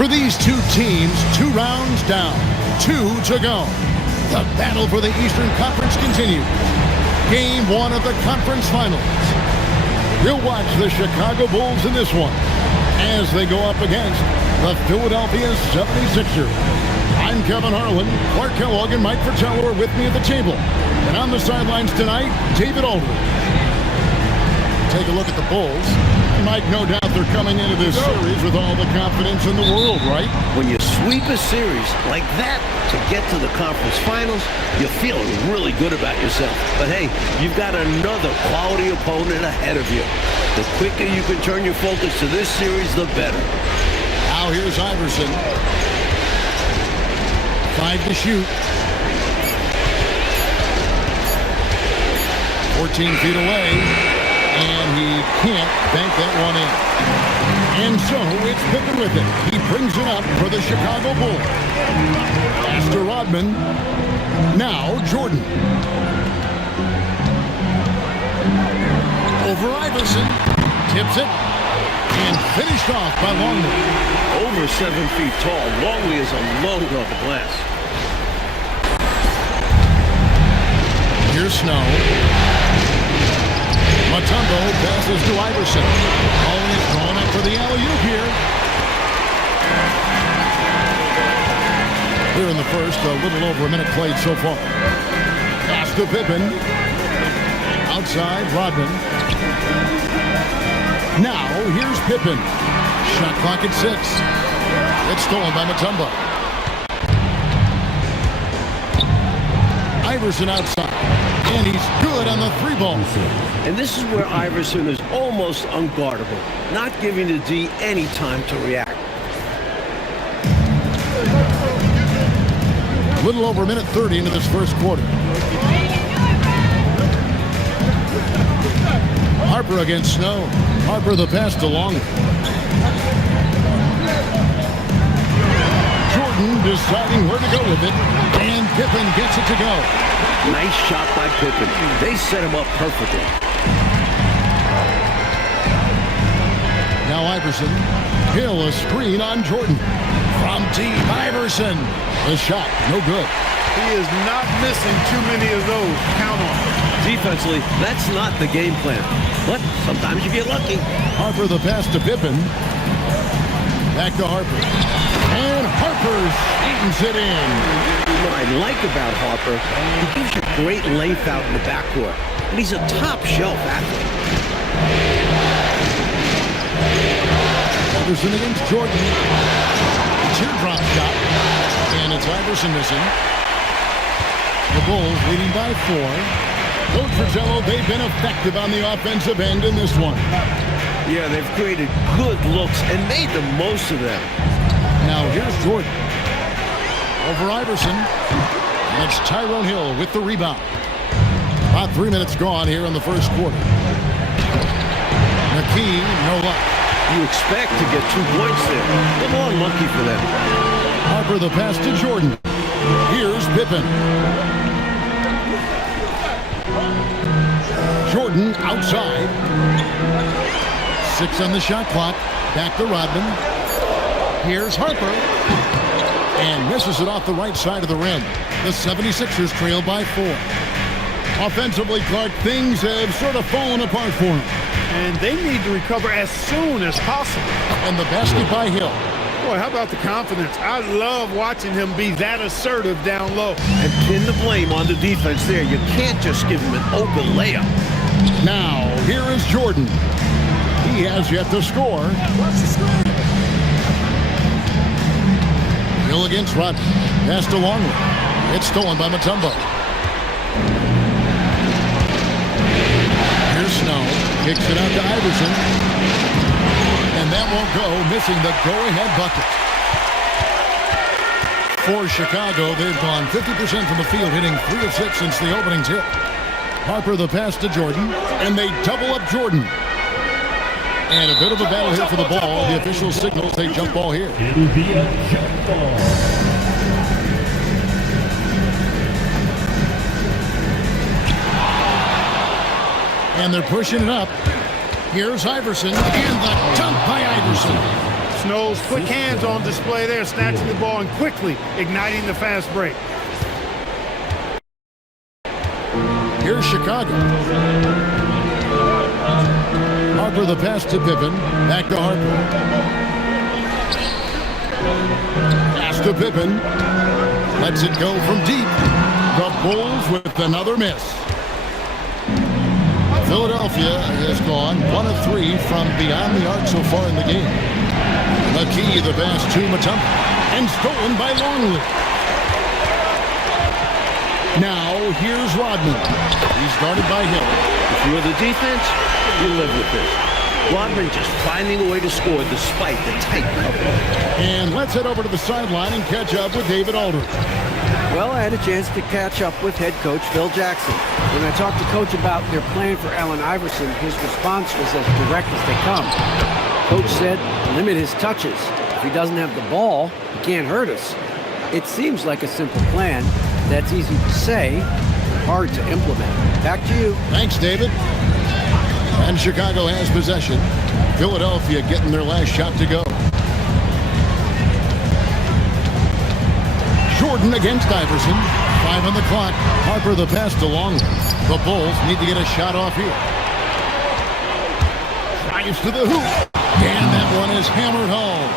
For these two teams, 2 rounds down, 2 to go. The battle for the Eastern Conference continues. Game 1 of the conference finals. We'll watch the Chicago Bulls in this one as they go up against the Philadelphia 76ers. I'm Kevin Harlan. Clark Kellogg and Mike Fratello are with me at the table. And on the sidelines tonight, David Aldridge. Take a look at the Bulls. Mike, no doubt they're coming into this series with all the confidence in the world, right? When you sweep a series like that to get to the conference finals, you're feeling really good about yourself. But hey, you've got another quality opponent ahead of you. The quicker you can turn your focus to this series, the better. Now here's Iverson. 5 to shoot. 14 feet away. And he can't bank that one in. And so it's Pippen with it. He brings it up for the Chicago Bulls. Pass to Rodman. Now Jordan. Over Iverson. Tips it. And finished off by Longley. Over 7 feet tall, Longley is a load off the glass. Here's Snow. Mutombo passes to Iverson. Oh, he's going up for the alley-oop here. Here in the first, a little over a minute played so far. Pass to Pippen. Outside, Rodman. Now, here's Pippen. Shot clock at 6. It's stolen by Mutombo. Iverson outside. And he's good on the 3-ball. And this is where Iverson is almost unguardable, not giving the D any time to react. A little over a minute 30 into this first quarter. Harper against Snow. Harper the pass to Long. Jordan deciding where to go with it. And Pippen gets it to go. Nice shot by Pippen. They set him up perfectly. Now Iverson. Hill a screen on Jordan. From deep, Iverson. The shot, no good. He is not missing too many of those. Count on it. Defensively, that's not the game plan. But sometimes you get lucky. Harper the pass to Pippen. Back to Harper. And Harper straightens it in. What I like about Harper, he gives you great length out in the backcourt. And he's a top-shelf athlete. Iverson against Jordan. Teardrop shot. And it's Iverson missing. The Bulls leading by 4. Coach Fratello, they've been effective on the offensive end in this one. Yeah, they've created good looks and made the most of them. Now here's Jordan. Over Iverson. And it's Tyrone Hill with the rebound. About 3 minutes gone here in the first quarter. McKee, no luck. You expect to get 2 points there. A little unlucky for them. Harper the pass to Jordan. Here's Pippen. Jordan outside. 6 on the shot clock. Back to Rodman. Here's Harper. And misses it off the right side of the rim. The 76ers trail by 4. Offensively, Clark, things have sort of fallen apart for him. And they need to recover as soon as possible. And the basket by Hill. Boy, how about the confidence? I love watching him be that assertive down low. And pin the blame on the defense there. You can't just give him an open layup. Now, here is Jordan. He has yet to score. Hill against Rodman. Pass to Longley. It's stolen by Mutombo. Here's Snow. Kicks it out to Iverson. And that won't go, missing the go-ahead bucket. For Chicago, they've gone 50% from the field, hitting 3 of 6 since the opening tip. Harper the pass to Jordan, and they double up Jordan. And a bit of a battle here for the ball. The official signals a jump ball here. It'll be a jump ball. And they're pushing it up. Here's Iverson, and the dunk by Iverson. Snow's quick hands on display there, snatching the ball and quickly igniting the fast break. Here's Chicago. Harper the pass to Pippen. Back to Harper. Pass to Pippen. Lets it go from deep. The Bulls with another miss. Philadelphia has gone 1 of 3 from beyond the arc so far in the game. McKee the pass to Mutombo. And stolen by Longley. Now here's Rodman. He's guarded by Hill. If you're the defense, you live with this. Rodman just finding a way to score despite the tight cover. And let's head over to the sideline and catch up with David Aldridge. Well, I had a chance to catch up with head coach Phil Jackson. When I talked to Coach about their plan for Allen Iverson, his response was as direct as they come. Coach said, limit his touches. If he doesn't have the ball, he can't hurt us. It seems like a simple plan. That's easy to say, hard to implement. Back to you. Thanks, David. And Chicago has possession. Philadelphia getting their last shot to go. Jordan against Iverson. 5 on the clock. Harper the pass to Longley. The Bulls need to get a shot off here. Drives to the hoop. And that one is hammered home.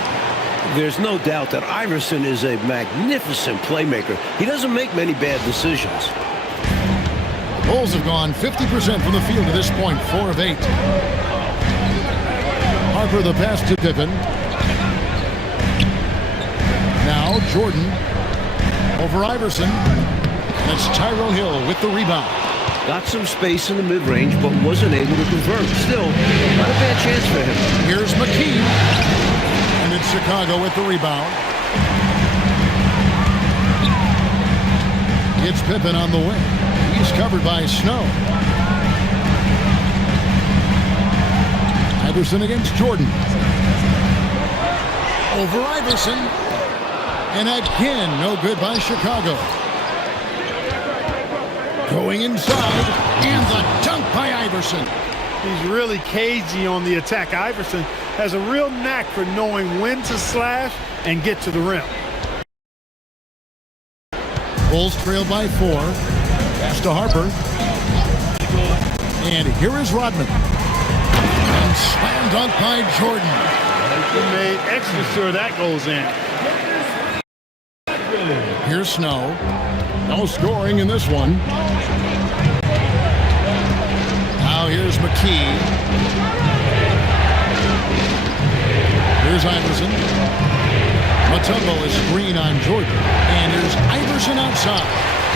There's no doubt that Iverson is a magnificent playmaker. He doesn't make many bad decisions. The Bulls have gone 50% from the field to this point, 4 of 8. Harper the pass to Pippen. Now Jordan over Iverson. And it's Tyrone Hill with the rebound. Got some space in the mid-range, but wasn't able to convert. Still, not a bad chance for him. Here's McKee. And it's Chicago with the rebound. It's Pippen on the wing. He's covered by Snow. Iverson against Jordan. Over Iverson. And again, no good by Chicago. Going inside. And the dunk by Iverson. He's really cagey on the attack. Iverson has a real knack for knowing when to slash and get to the rim. Bulls trail by 4. Pass to Harper. And here is Rodman. And slam dunk by Jordan. He made extra sure that goes in. Here's Snow. No scoring in this one. Now here's McKee. Here's Iverson. Mutombo is screen on Jordan. And here's Iverson outside.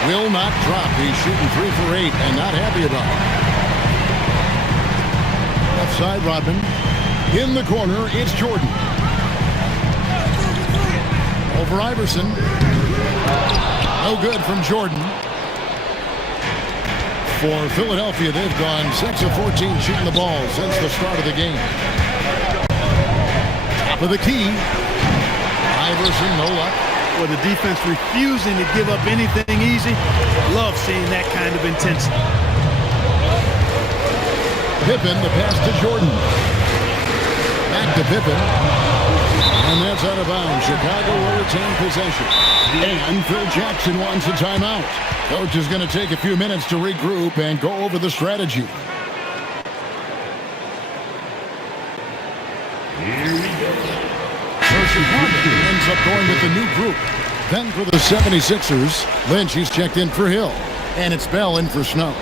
Will not drop. He's shooting 3 for 8 and not happy about it. Left side, Rodman. In the corner, it's Jordan. Over Iverson. No good from Jordan. For Philadelphia, they've gone 6 of 14 shooting the ball since the start of the game. Top of the key. Iverson, no luck. With the defense refusing to give up anything easy. Love seeing that kind of intensity. Pippen, the pass to Jordan. Back to Pippen. And that's out of bounds. Chicago will retain possession. And Phil Jackson wants a timeout. Coach is going to take a few minutes to regroup and go over the strategy. So Chicago ends up going with the new group. Then for the 76ers, Lynch, he's checked in for Hill. And it's Bell in for Snow.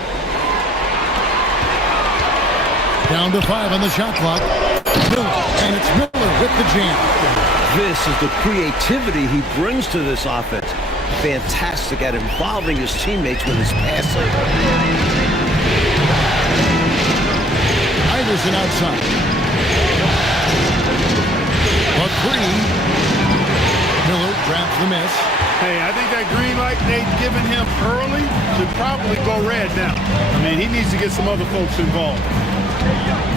Down to 5 on the shot clock. Miller, and it's Miller with the jam. This is the creativity he brings to this offense. Fantastic at involving his teammates with his passing. Iverson outside. A 3. Miller grabs the miss. Hey, I think that green light they've given him early should probably go red now. I mean, he needs to get some other folks involved.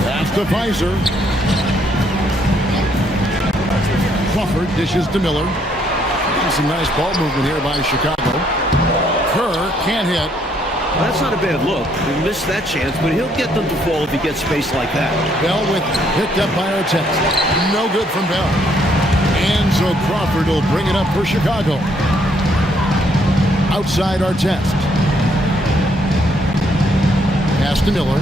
That's the Pfizer. Crawford dishes to Miller. Some nice ball movement here by Chicago. Kerr can't hit. That's not a bad look. He missed that chance, but he'll get them to fall if he gets space like that. Bell with picked up by Artest. No good from Bell. And so Crawford will bring it up for Chicago. Outside Artest. Pass to Miller.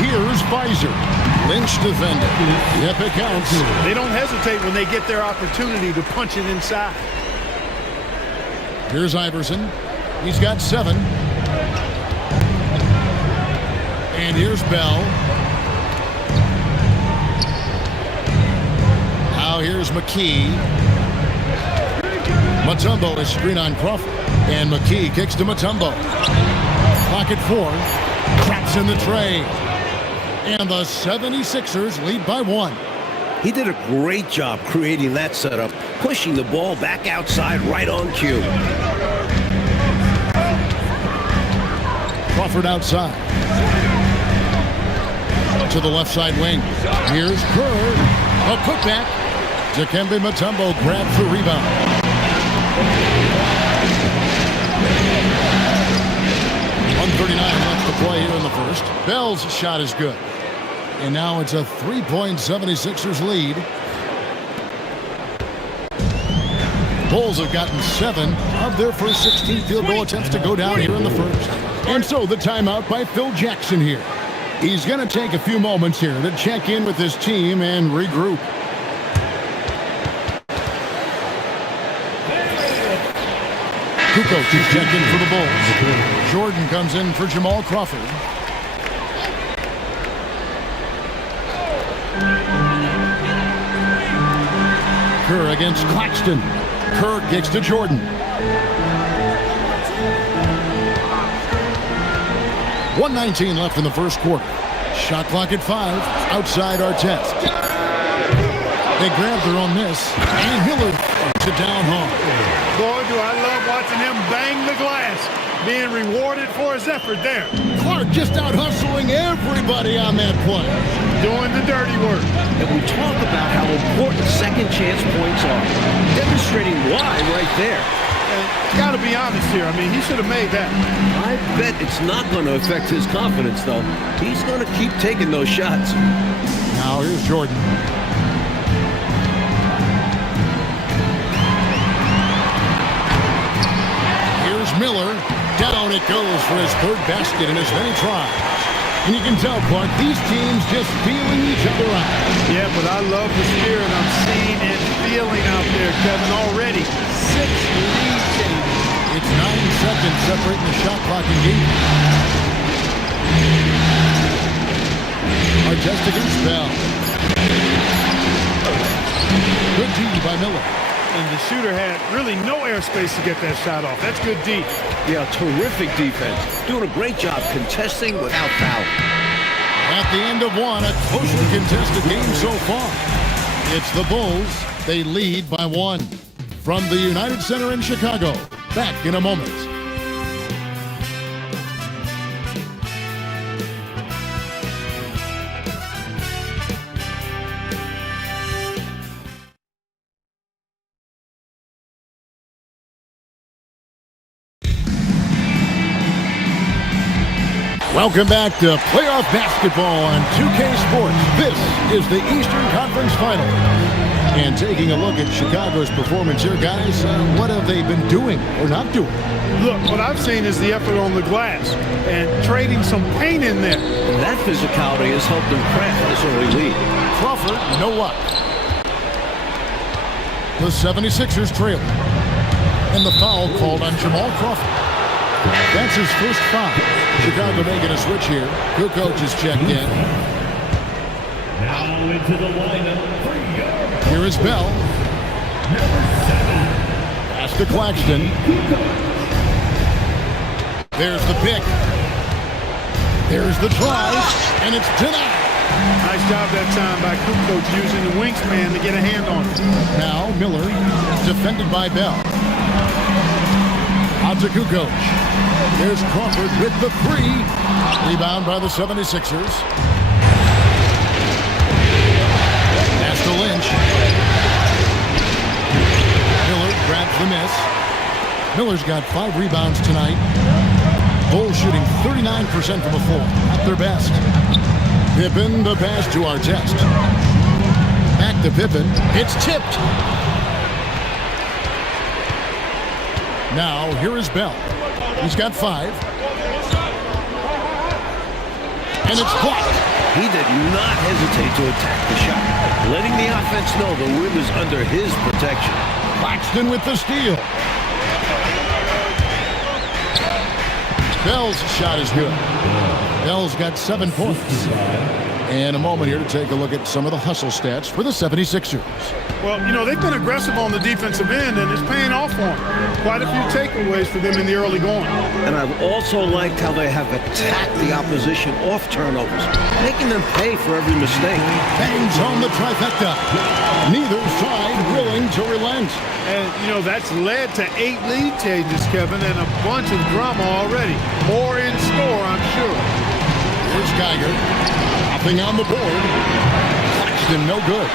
Here's Pfizer. Lynch defended. Yep, it counts. They don't hesitate when they get their opportunity to punch it inside. Here's Iverson. He's got 7. And here's Bell. Now here's McKee. Mutombo is screen on Crawford. And McKee kicks to Mutombo. Clock at 4. Traps in the tray. And the 76ers lead by 1. He did a great job creating that setup, pushing the ball back outside right on cue. Crawford outside. To the left side wing. Here's Kerr. A putback. Dikembe Mutombo grabs the rebound. .139 left to play here in the first. Bell's shot is good. And now it's a 3-point 76ers lead. Bulls have gotten 7 of their first 16 field goal attempts to go down here in the first. And so the timeout by Phil Jackson here. He's going to take a few moments here to check in with his team and regroup. Kukoc is checked in for the Bulls. Jordan comes in for Jamal Crawford. Kerr against Claxton. Kerr kicks to Jordan. 1:19 left in the first quarter. Shot clock at 5. Outside Artest. They grab their own miss. And Hiller to down home. Boy, do I love watching him bang the glass. Being rewarded for his effort there. Clark just out hustling everybody on that play. Doing the dirty work. And we talk about how important second chance points are. Demonstrating why right there. And got to be honest here. I mean, he should have made that. I bet it's not going to affect his confidence, though. He's going to keep taking those shots. Now here's Jordan. Here's Miller. Down it goes for his third basket in as many tries. And you can tell, Clark, these teams just feeling each other out. Yeah, but I love the spirit I'm seeing and feeling out there, Kevin. Already 6 lead changes. It's 9 seconds separating the shot clock and game. Artest against Bell. Good D by Miller. And the shooter had really no airspace to get that shot off. That's good D. Yeah, terrific defense. Doing a great job contesting without foul. At the end of one, a closely contested game so far. It's the Bulls. They lead by 1. From the United Center in Chicago. Back in a moment. Welcome back to playoff basketball on 2K Sports. This is the Eastern Conference Final. And taking a look at Chicago's performance here, guys, what have they been doing or not doing? Look, what I've seen is the effort on the glass and trading some paint in there. And that physicality has helped them craft this early lead. Crawford, no luck. The 76ers trail. And the foul called on Jamal Crawford. That's his first foul. Chicago making a switch here. Kukoc is checked in. Now into the lineup for your Here is Bell. number 7. Pass to Claxton. There's the pick. There's the drive. And it's denied. Nice job that time by Kukoc using the wingspan to get a hand on it. Now Miller, defended by Bell. Out to Kukoc. There's Crawford with the 3. Rebound by the 76ers. Pass to Lynch. Miller grabs the miss. Miller's got 5 rebounds tonight. Bulls shooting 39% from the floor, at their best. Pippen, the pass to Artest. Back to Pippen. It's tipped. Now, here is Bell. He's got 5. And it's blocked. He did not hesitate to attack the shot, letting the offense know the rim is under his protection. Claxton with the steal. Bell's shot is good. Bell's got 7 points. And a moment here to take a look at some of the hustle stats for the 76ers. Well, you know, they've been aggressive on the defensive end, and it's paying off for them. Quite a few takeaways for them in the early going. And I've also liked how they have attacked the opposition off turnovers, making them pay for every mistake. Bangs on the trifecta. Neither side willing to relent. And, you know, that's led to 8 lead changes, Kevin, and a bunch of drama already. More in store, I'm sure. Here's Dagger. Nothing on the board. Claxton, no good.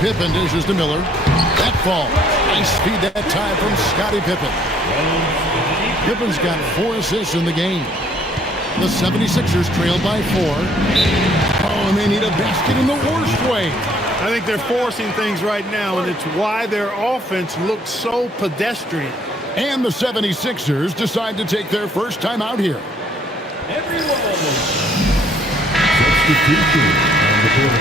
Pippen dishes to Miller. That fall. Nice feed that time from Scottie Pippen. Pippen's got 4 assists in the game. The 76ers trail by 4. Oh, and they need a basket in the worst way. I think they're forcing things right now, and it's why their offense looks so pedestrian. And the 76ers decide to take their first time out here. Substitution on the board.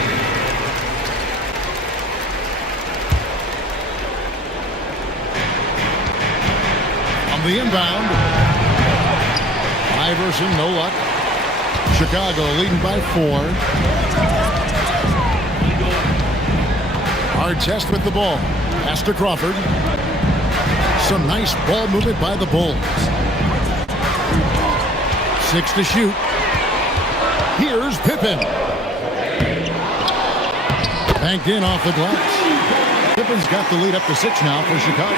On the inbound, Iverson, no luck. Chicago leading by 4. Artest with the ball. Pass to Crawford. Some nice ball movement by the Bulls. 6 to shoot. Here's Pippen. Banked in off the glass. Pippen's got the lead up to 6 now for Chicago.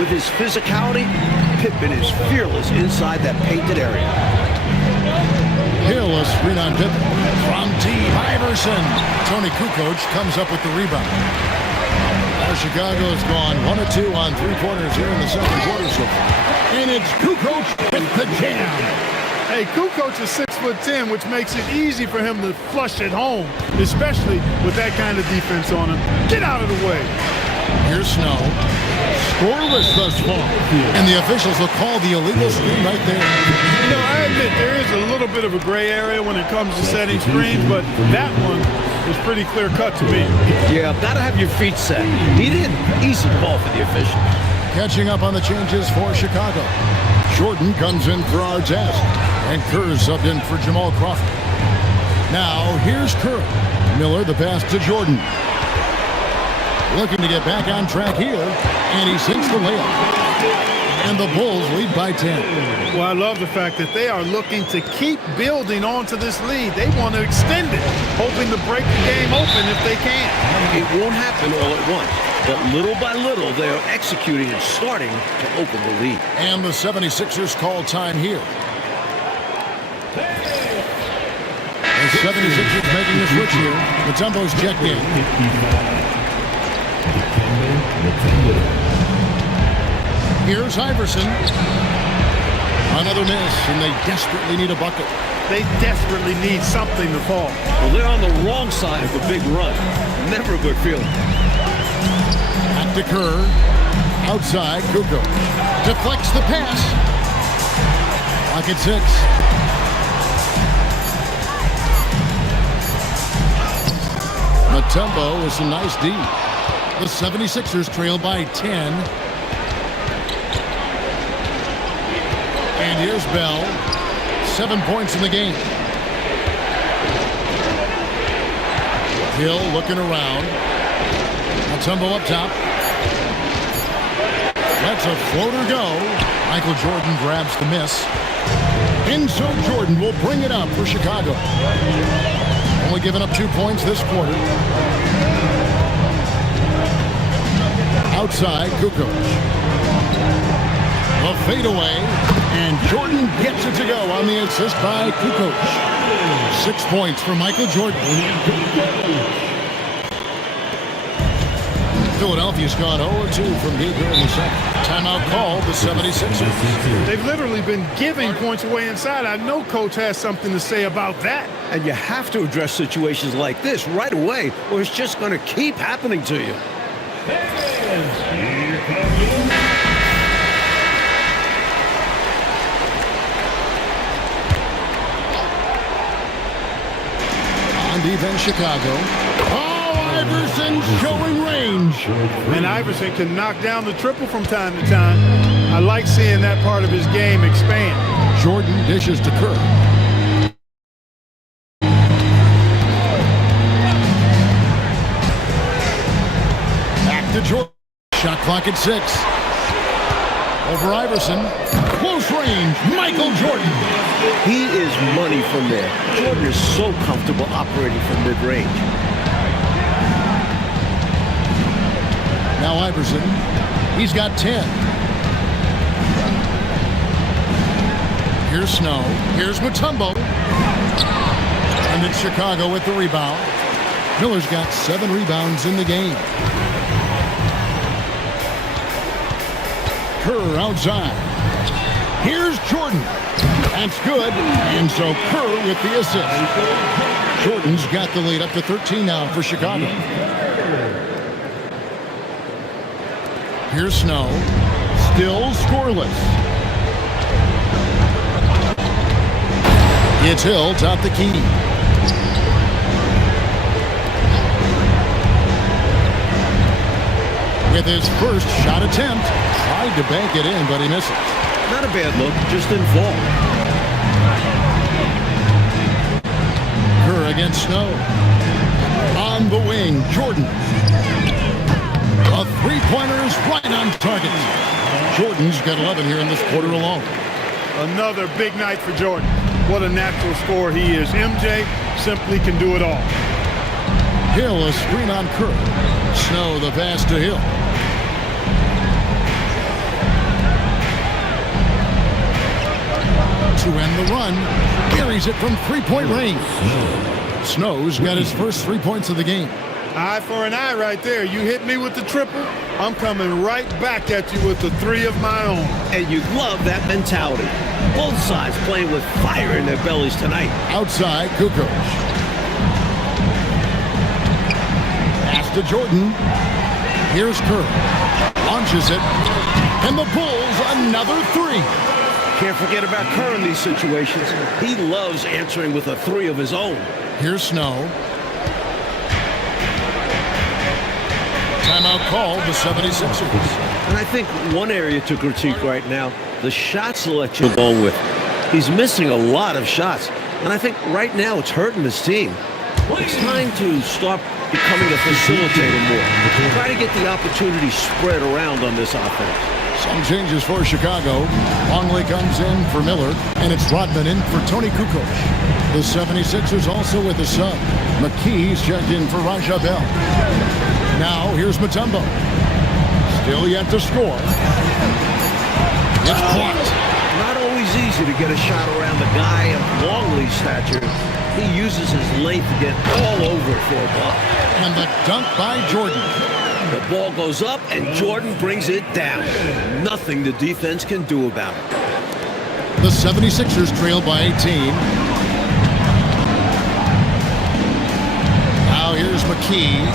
With his physicality, Pippen is fearless inside that painted area. Hill, a screen on Pippen. From deep, Iverson. Tony Kukoc comes up with the rebound. Now Chicago's gone 1 of 2 on 3-pointers here in the second quarter so far. And it's Kukoc with the jam. Hey, Kukoc is 6'10", which makes it easy for him to flush it home, especially with that kind of defense on him. Get out of the way. Here's Snow. Scoreless thus far. And the officials will call the illegal screen right there. You know, I admit there is a little bit of a gray area when it comes to setting screens, but that one is pretty clear cut to me. Yeah, gotta have your feet set. Needed an easy call for the official. Catching up on the changes for Chicago. Jordan comes in for Artest. And Kerr subbed in for Jamal Crawford. Now, here's Kerr. Miller, the pass to Jordan. Looking to get back on track here. And he sinks the layup. And the Bulls lead by 10. Well, I love the fact that they are looking to keep building onto this lead. They want to extend it, hoping to break the game open if they can. It won't happen all at once, but little by little, they are executing and starting to open the lead. And the 76ers call time here. The 76ers making the switch here. Mutombo's checked in. Here's Iverson. Another miss, and they desperately need a bucket. They desperately need something to fall. Well, they're on the wrong side of a big run. Never a good feeling. Back to Kerr. Outside, Kukoc. Deflects the pass. Clock at 6. Mutombo with some nice D. The 76ers trail by 10. And here's Bell. 7 points in the game. Hill looking around. Mutombo up top. Lets a floater go. Michael Jordan grabs the miss. And so Jordan will bring it up for Chicago. Only giving up 2 points this quarter. Outside, Kukoc. A fadeaway, and Jordan gets it to go on the assist by Kukoc. 6 points for Michael Jordan. Philadelphia's gone 0-2 from deep here in the second. Timeout called the 76ers. They've literally been giving points away inside. I know Coach has something to say about that. And you have to address situations like this right away, or it's just going to keep happening to you. On defense, Chicago. Oh, Iverson showing range. And Iverson can knock down the triple from time to time. I like seeing that part of his game expand. Jordan dishes to Kerr. Back to Jordan. Shot clock at 6. Over Iverson. Close range. Michael Jordan. He is money from there. Jordan is so comfortable operating from mid-range. Now Iverson. He's got 10. Here's Snow. Here's Mutombo. And it's Chicago with the rebound. Miller's got 7 rebounds in the game. Kerr outside. Here's Jordan. That's good. And so Kerr with the assist. Jordan's got the lead up to 13 now for Chicago. Here's Snow. Still scoreless. It's Hill top the key. With his first shot attempt, tried to bank it in, but he misses. Not a bad look, just didn't fall. Kerr against Snow. On the wing, Jordan. A three-pointer is right on target. Jordan's got 11 here in this quarter alone. Another big night for Jordan. What a natural scorer he is. MJ simply can do it all. Hill, a screen on Kerr. Snow, the pass to Hill. To end the run, carries it from three-point range. Snow's got his first 3 points of the game. Eye for an eye right there. You hit me with the triple, I'm coming right back at you with the 3 of my own. And you love that mentality. Both sides playing with fire in their bellies tonight. Outside, Kukoc. Pass to Jordan. Here's Kerr. Launches it. And the Bulls another 3. Can't forget about Kerr in these situations. He loves answering with a 3 of his own. Here's Snow. Timeout called the 76ers. And I think one area to critique right now, the shot selection along with. He's missing a lot of shots. And I think right now it's hurting his team. It's time to start becoming a facilitator more. Try to get the opportunity spread around on this offense. Some changes for Chicago. Longley comes in for Miller, and it's Rodman in for Tony Kukoc. The 76ers also with a sub. McKee's checked in for Raja Bell. Now here's Mutombo. Still yet to score. It's blocked. Not always easy to get a shot around the guy of Longley's stature. He uses his length to get all over it for a block. And the dunk by Jordan. The ball goes up, and Jordan brings it down. Nothing the defense can do about it. The 76ers trail by 18. Now here's McKee.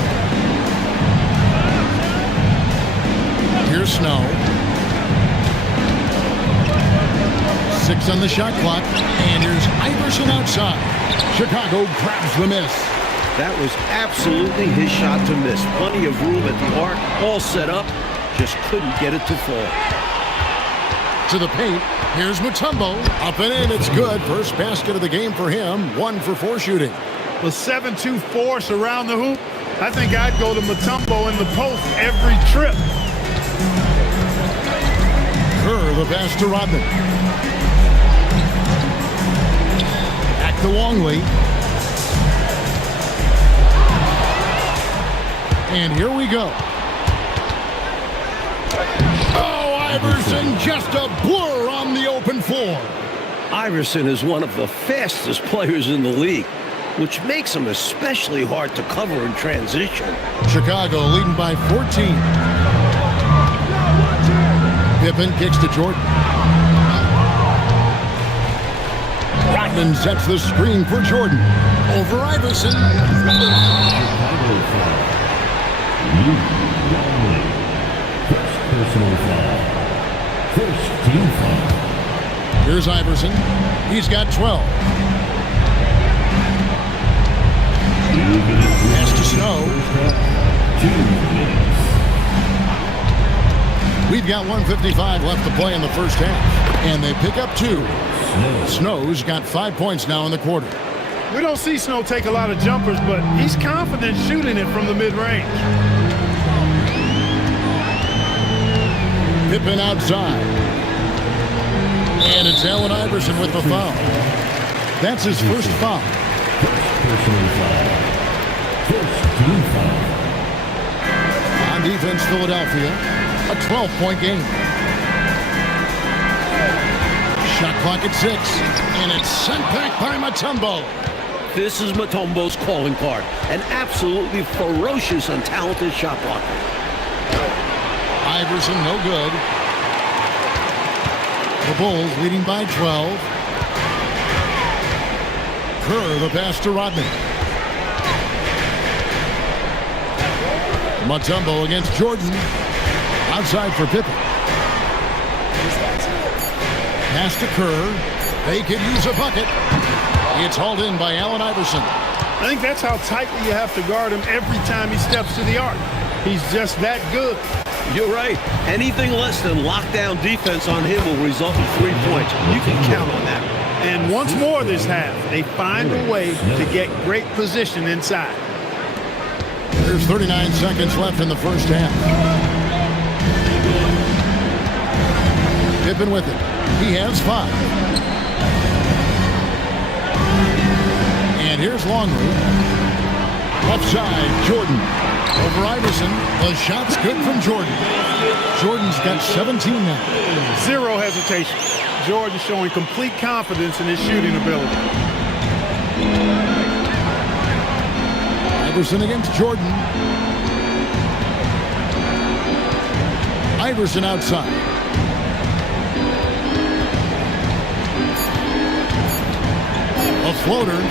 Here's Snow. 6 on the shot clock. And here's Iverson outside. Chicago grabs the miss. That was absolutely his shot to miss. Plenty of room at the arc, all set up. Just couldn't get it to fall. To the paint, here's Mutombo. Up and in, it's good. First basket of the game for him. 1 for 4 shooting. A 7-2 force around the hoop. I think I'd go to Mutombo in the post every trip. Kerr, the pass to Rodman. Back to Longley. And here we go. Oh, Iverson, just a blur on the open floor. Iverson is one of the fastest players in the league. which makes him especially hard to cover in transition. Chicago leading by 14. Pippen kicks to Jordan. Rodman sets the screen for Jordan. Over Iverson. Chicago foul. You wrongly. First personal foul. First team foul. Here's Iverson. He's got 12. Pass to Snow. 2 minutes. We've got 1:55 left to play in the first half. And they pick up 2. Snow's got 5 points now in the quarter. We don't see Snow take a lot of jumpers, but he's confident shooting it from the mid-range. Pippen outside. And it's Allen Iverson with the foul. That's his first foul. Personal foul. First team foul. On defense, Philadelphia, a 12-point game. Shot clock at 6, and it's sent back by Mutombo. This is Mutombo's calling card, an absolutely ferocious and talented shot blocker. Iverson, no good. The Bulls leading by 12. Kerr, the pass to Rodman. Mutombo against Jordan. Outside for Pippen. Pass to Kerr. They could use a bucket. It's hauled in by Allen Iverson. I think that's how tightly you have to guard him every time he steps to the arc. He's just that good. You're right. Anything less than lockdown defense on him will result in 3 points. You can count on that. And once more this half, they find a way to get great position inside. There's 39 seconds left in the first half. Pippen with it. He has 5. And here's Longley. Left side, Jordan. Over Iverson. The shot's good from Jordan. Jordan's got 17 now. Zero hesitation. Jordan showing complete confidence in his shooting ability. Iverson against Jordan. Iverson outside. A floater.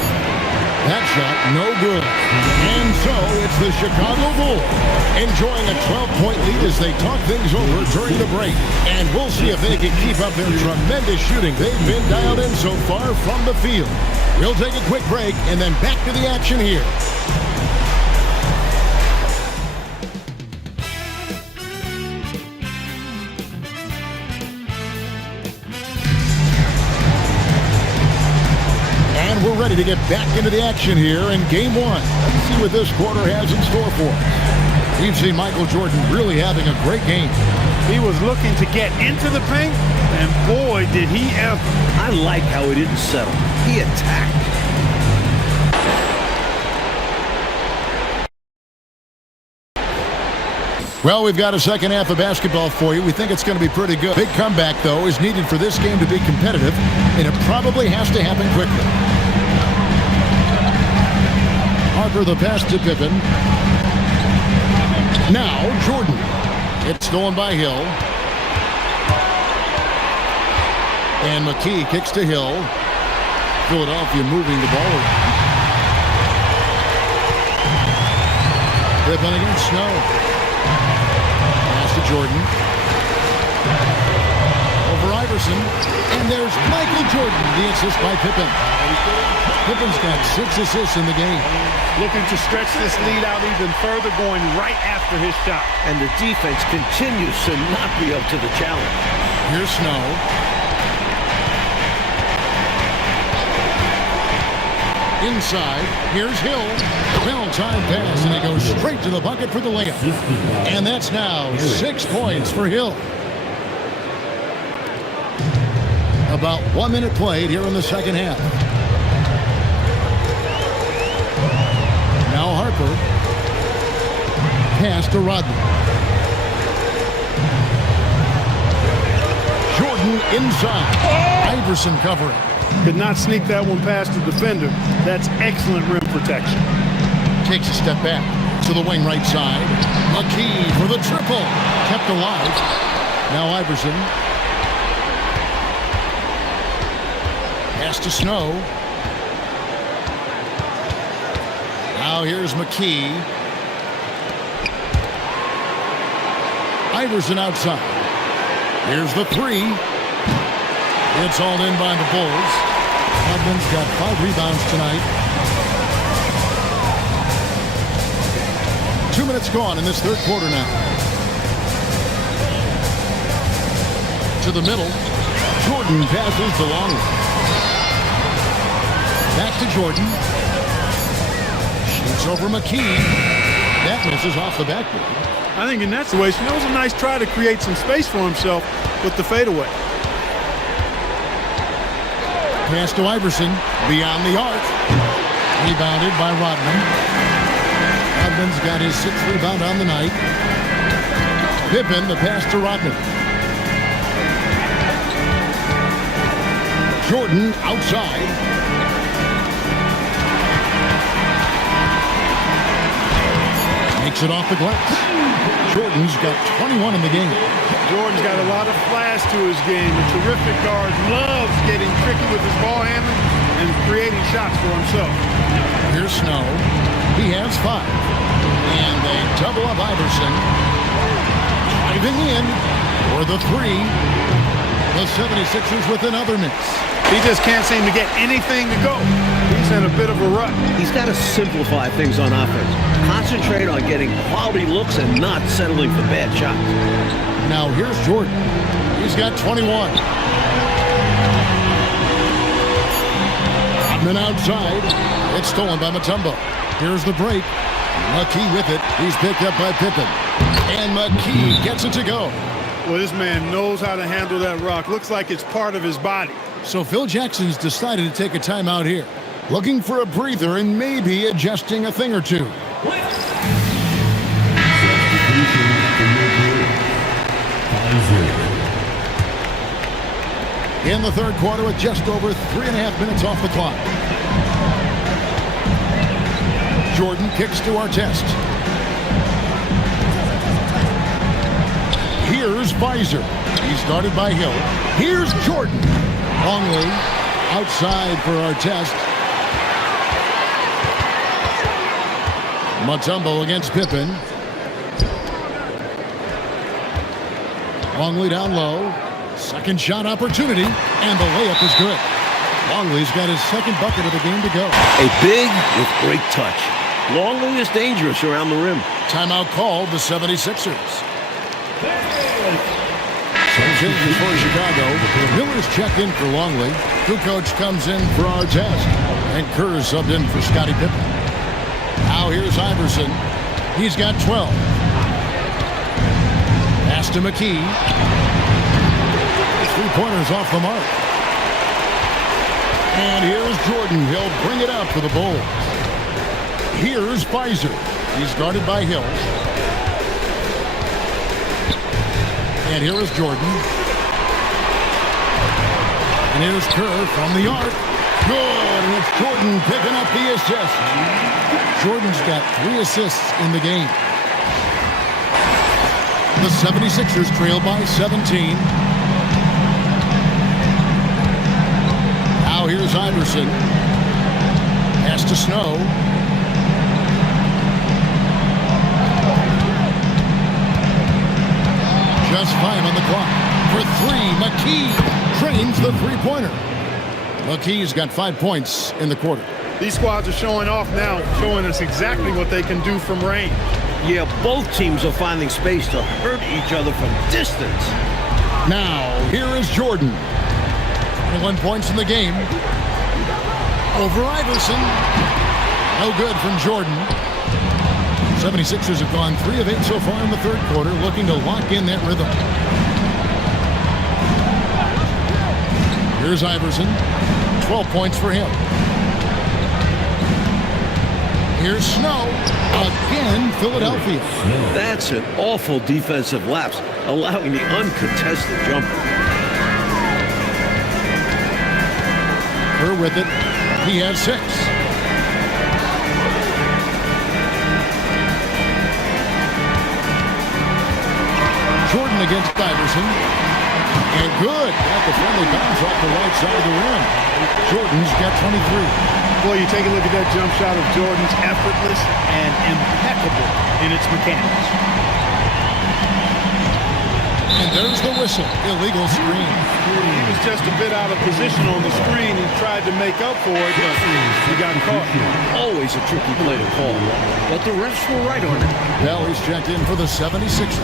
That shot, no good. And so it's the Chicago Bulls enjoying a 12-point lead as they talk things over during the break. And we'll see if they can keep up their tremendous shooting they've been dialed in so far from the field. We'll take a quick break and then back to the action here. We're ready to get back into the action here in Game 1. Let's see what this quarter has in store for us. We've seen Michael Jordan really having a great game. He was looking to get into the paint, and boy, did he ever. I like how he didn't settle. He attacked. Well, we've got a second half of basketball for you. We think it's going to be pretty good. Big comeback, though, is needed for this game to be competitive, and it probably has to happen quickly. Harper the pass to Pippen. Now Jordan. It's stolen by Hill. And McKee kicks to Hill. Philadelphia moving the ball around. Pippen against Snow. Pass to Jordan. Over Iverson. And there's Michael Jordan, the assist by Pippen. Pippen's got 6 assists in the game. Looking to stretch this lead out even further, going right after his shot. And the defense continues to not be up to the challenge. Here's Snow. Inside, here's Hill. Well-timed pass, and he goes straight to the bucket for the layup. And that's now 6 points for Hill. About 1 minute played here in the second half. Now Harper. Pass to Rodman. Jordan inside. Iverson covering. Could not sneak that one past the defender. That's excellent rim protection. Takes a step back to the wing right side. McKee for the triple. Kept alive. Now Iverson. Pass to Snow. Now here's McKee. Iverson outside. Here's the three. It's all in by the Bulls. Hudman's got 5 rebounds tonight. 2 minutes gone in this third quarter now. To the middle. Jordan passes to Longley. Back to Jordan. Shoots over McKee. That misses off the backboard. I think in that situation, that was a nice try to create some space for himself with the fadeaway. Pass to Iverson. Beyond the arc. Rebounded by Rodman. Rodman's got his 6th rebound on the night. Pippen, the pass to Rodman. Jordan outside. Makes it off the glass. Jordan's got 21 in the game. Jordan's got a lot of flash to his game. A terrific guard. Loves getting tricky with his ball handling and creating shots for himself. Here's Snow. He has 5. And they double up Iverson. Driving in for the 3. The 76ers with another miss. He just can't seem to get anything to go. He's in a bit of a rut. He's got to simplify things on offense. Concentrate on getting quality looks and not settling for bad shots. Now here's Jordan. He's got 21. Rodman outside. It's stolen by Mutombo. Here's the break. McKee with it. He's picked up by Pippen. And McKee gets it to go. Well, this man knows how to handle that rock. Looks like it's part of his body. So Phil Jackson's decided to take a timeout here. Looking for a breather and maybe adjusting a thing or two. In the third quarter with just over 3.5 minutes off the clock. Jordan kicks to Artest. Here's Weiser. He's guarded by Hill. Here's Jordan. Longley outside for Artest. Mutombo against Pippen. Longley down low. Second shot opportunity, and the layup is good. Longley's got his second bucket of the game to go. A big with great touch. Longley is dangerous around the rim. Timeout called the 76ers. Some changes for Chicago. Miller's checked in for Longley. Kukoc comes in for Artest. And Kerr is subbed in for Scottie Pippen. Now here's Iverson. He's got 12. Pass to McKee. 3-pointers off the mark. And here's Jordan. He'll bring it up for the Bulls. Here's Weiser. He's guarded by Hill. And here is Jordan. And here's Kerr from the arc. Good. And it's Jordan picking up the assist. Jordan's got 3 assists in the game. The 76ers trail by 17. Now here's Iverson. Pass to Snow. Just 5 on the clock. For 3, McKee trains the 3-pointer. McKee's got 5 points in the quarter. These squads are showing off now, showing us exactly what they can do from range. Yeah, both teams are finding space to hurt each other from distance. Now, here is Jordan. 21 points in the game. Over Iverson. No good from Jordan. 76ers have gone 3 of 8 so far in the third quarter, looking to lock in that rhythm. Here's Iverson. 12 points for him. Here's Snow. Again, Philadelphia. That's an awful defensive lapse, allowing the uncontested jumper. Kerr with it. He has 6. Jordan against Iverson. And good. Got the friendly bounce off the right side of the rim. Jordan's got 23. Boy, you take a look at that jump shot of Jordan's, effortless and impeccable in its mechanics. And there's the whistle. Illegal screen. He was just a bit out of position on the screen. He tried to make up for it, but he got caught. Always a tricky play to call, but the refs were right on it. Bell is checked in for the 76ers.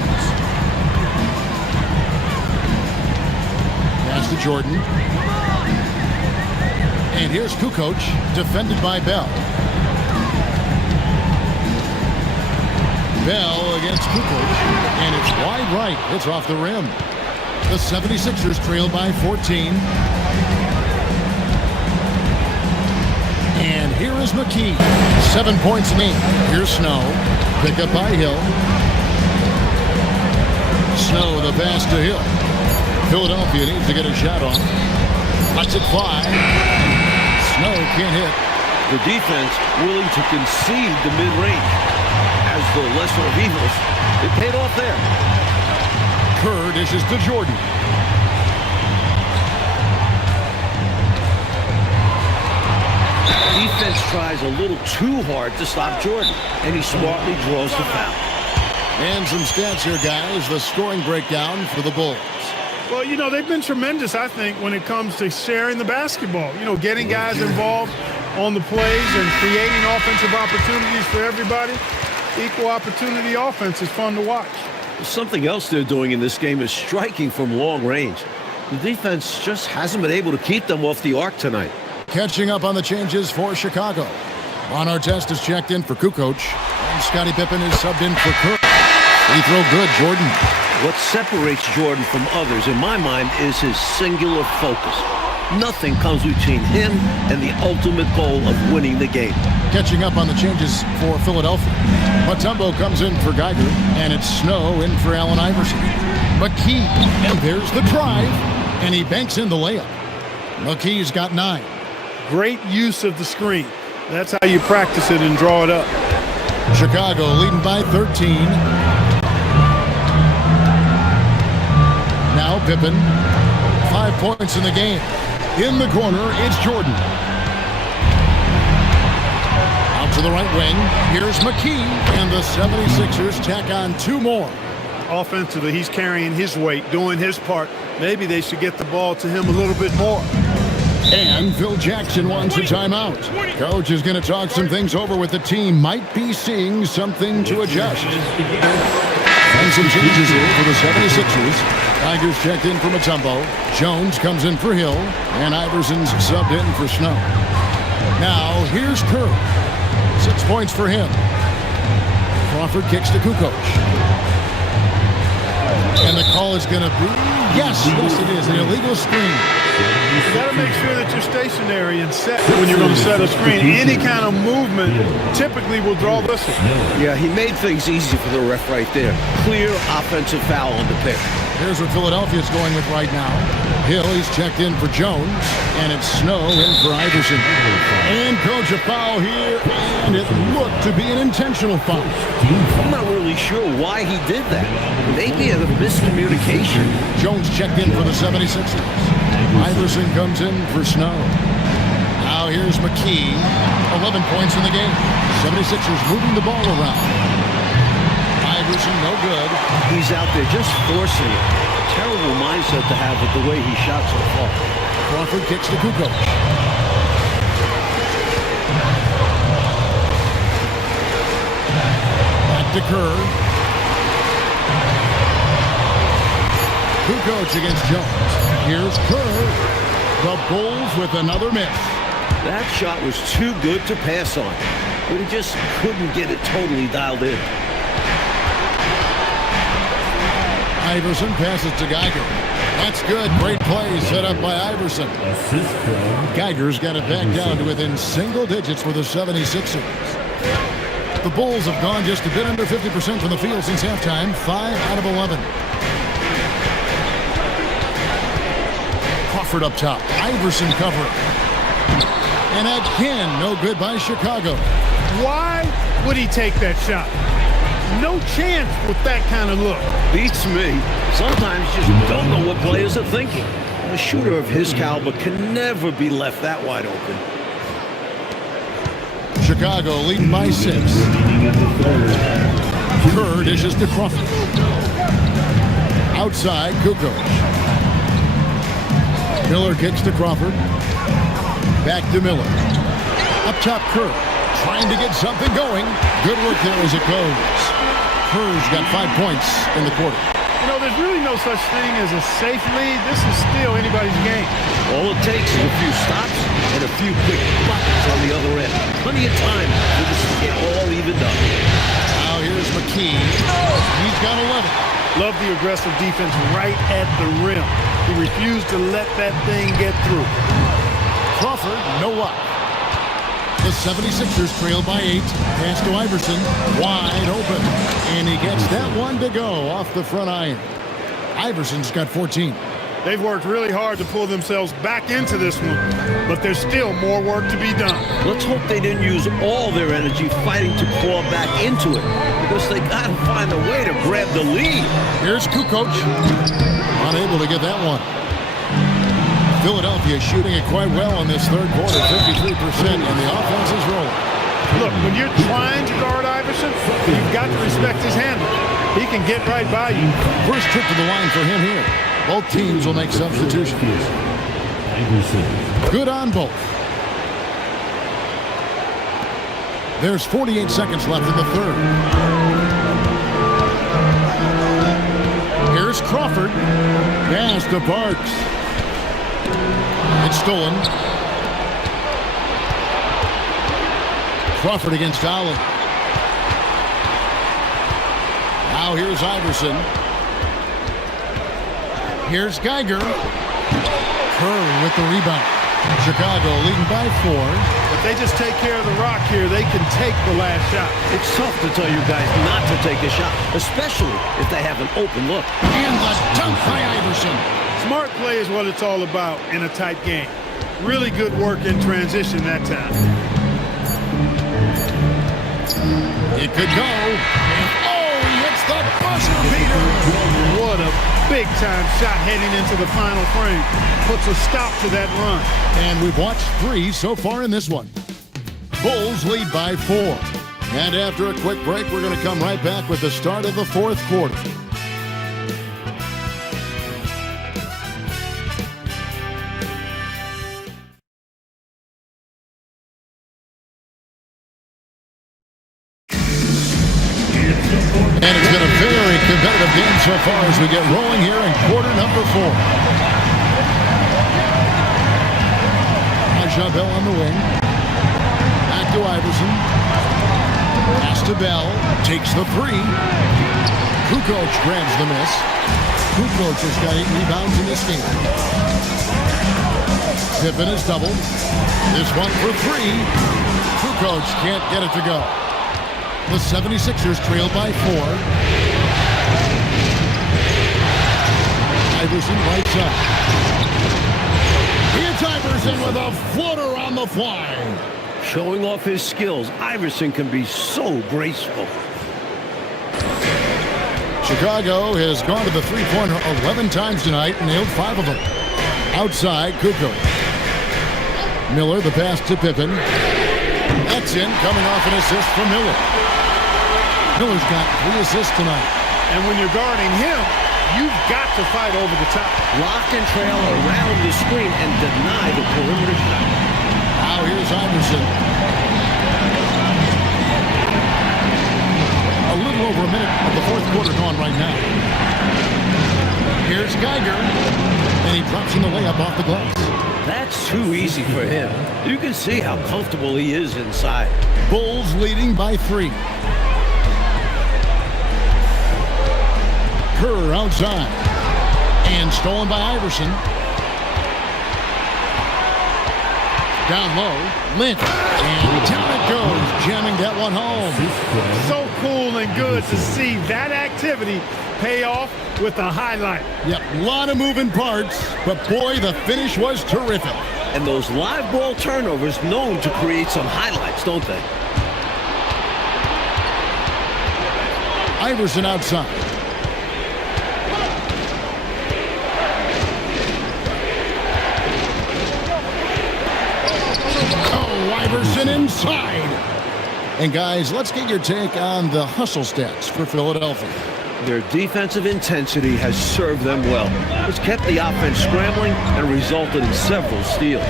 Pass to Jordan. And here's Kukoc, defended by Bell. Bell against Kukoc, and it's wide right. It's off the rim. The 76ers trail by 14. And here is McKee. 7 points in 8. Here's Snow. Pick up by Hill. Snow, the pass to Hill. Philadelphia needs to get a shot off. Lets it fly. Snow can't hit. The defense willing to concede the mid-range. As the lesser of evils, it paid off there. Kerr dishes to Jordan. Defense tries a little too hard to stop Jordan, and he smartly draws the foul. And some stats here, guys. The scoring breakdown for the Bulls. Well, you know, they've been tremendous, I think, when it comes to sharing the basketball. You know, getting guys involved on the plays and creating offensive opportunities for everybody. Equal opportunity offense is fun to watch. Something else they're doing in this game is striking from long range. The defense just hasn't been able to keep them off the arc tonight. Catching up on the changes for Chicago. Ron Artest is checked in for Kukoc. And Scottie Pippen is subbed in for Kerr. Free throw good, Jordan. What separates Jordan from others, in my mind, is his singular focus. Nothing comes between him and the ultimate goal of winning the game. Catching up on the changes for Philadelphia. Mutombo comes in for Geiger, and it's Snow in for Allen Iverson. McKee, and there's the drive, and he banks in the layup. McKee's got 9. Great use of the screen. That's how you practice it and draw it up. Chicago leading by 13. Now Pippen. 5 points in the game. In the corner, it's Jordan. Out to the right wing. Here's McKee, and the 76ers tack on 2 more. Offensively, he's carrying his weight, doing his part. Maybe they should get the ball to him a little bit more. And Phil Jackson wants a timeout. Coach is going to talk some things over with the team. Might be seeing something to adjust. And some changes here for the 76ers. Tigers checked in for Mutombo. Jones comes in for Hill. And Iverson's subbed in for Snow. Now, here's Kerr. 6 points for him. Crawford kicks to Kukoc. And the call is going to be, yes, it is, an illegal screen. You got to make sure that you're stationary and set when you're going to set a screen. Any kind of movement typically will draw whistle. Yeah, he made things easy for the ref right there. Clear offensive foul on the pick. Here's what Philadelphia's going with right now. Hill, he's checked in for Jones, and it's Snow in for Iverson. And Coach, a foul here, and it looked to be an intentional foul. I'm not really sure why he did that. Maybe a miscommunication. Jones checked in for the 76ers. Iverson comes in for Snow. Now here's McKee. 11 points in the game. 76ers moving the ball around. Iverson, no good. He's out there just forcing it. Terrible mindset to have with the way he shot so far. Crawford kicks to Kukoc. Back to Kerr. Kukoc against Jones. Here's Kerr. The Bulls with another miss. That shot was too good to pass on, but he just couldn't get it totally dialed in. Iverson passes to Geiger. That's good. Great play set up by Iverson. Geiger's got it back down to within single digits for the 76ers. The Bulls have gone just a bit under 50% from the field since halftime. 5 out of 11. Crawford up top. Iverson covering. And again, no good by Chicago. Why would he take that shot? No chance with that kind of look. Beats me. Sometimes you just don't know what players are thinking. A shooter of his caliber can never be left that wide open. Chicago leading by 6. Kerr dishes to Crawford. Outside, Kukoc. Miller kicks to Crawford. Back to Miller. Up top, Kerr. Trying to get something going. Good work there as it goes. Kerr's got 5 points in the quarter. You know, there's really no such thing as a safe lead. This is still anybody's game. All it takes is a few stops and a few quick buckets on the other end. Plenty of time for this to get all evened up. Now here's McKee. He's got 11. Love the aggressive defense right at the rim. He refused to let that thing get through. Crawford, no luck. The 76ers trail by 8. Pass to Iverson. Wide open. And he gets that one to go off the front iron. Iverson's got 14. They've worked really hard to pull themselves back into this one, but there's still more work to be done. Let's hope they didn't use all their energy fighting to claw back into it, because they got to find a way to grab the lead. Here's Kukoc. Unable to get that one. Philadelphia shooting it quite well in this third quarter, 53%, and the offense is rolling. Look, when you're trying to guard Iverson, you've got to respect his handle. He can get right by you. First trip to the line for him here. Both teams will make substitutions. Good on both. There's 48 seconds left in the third. Here's Crawford. Pass to Parks. It's stolen. Crawford against Allen. Now here's Iverson. Here's Dagger. Kerr with the rebound. Chicago leading by 4. If they just take care of the rock here, they can take the last shot. It's tough to tell you guys not to take a shot, especially if they have an open look. And the dunk by Iverson. Smart play is what it's all about in a tight game. Really good work in transition that time. It could go. Oh, he hits the buzzer beater. What a big-time shot heading into the final frame. Puts a stop to that run. And we've watched 3 so far in this one. Bulls lead by 4. And after a quick break, we're going to come right back with the start of the fourth quarter. And it's been a very competitive game so far as we get rolling here in quarter number 4. Bell on the wing. Back to Iverson. Pass to Bell. Takes the 3. Kukoc grabs the miss. Kukoc has got 8 rebounds in this game. Pippen is doubled. This one for 3. Kukoc can't get it to go. The 76ers trail by 4. Iverson right side. It's Iverson with a floater on the fly. Showing off his skills, Iverson can be so graceful. Chicago has gone to the three-pointer 11 times tonight and nailed 5 of them. Outside, Kukoc. Miller, the pass to Pippen. That's in, coming off an assist from Miller. Miller's got 3 assists tonight. And when you're guarding him, you've got to fight over the top. Lock and trail around the screen and deny the perimeter shot. Now here's Iverson. A little over a minute of the fourth quarter gone right now. Here's Dagger. And he drops in the layup off the glass. That's too easy for him. You can see how comfortable he is inside. Bulls leading by 3. Kerr outside. And stolen by Iverson. Down low, Lynch. And down it goes, jamming that one home. So cool and good to see that activity pay off with a highlight. Yep, a lot of moving parts, but boy, the finish was terrific. And those live ball turnovers known to create some highlights, don't they? Iverson outside. Oh, Iverson inside. And guys, let's get your take on the hustle stats for Philadelphia. Their defensive intensity has served them well. It's kept the offense scrambling and resulted in several steals.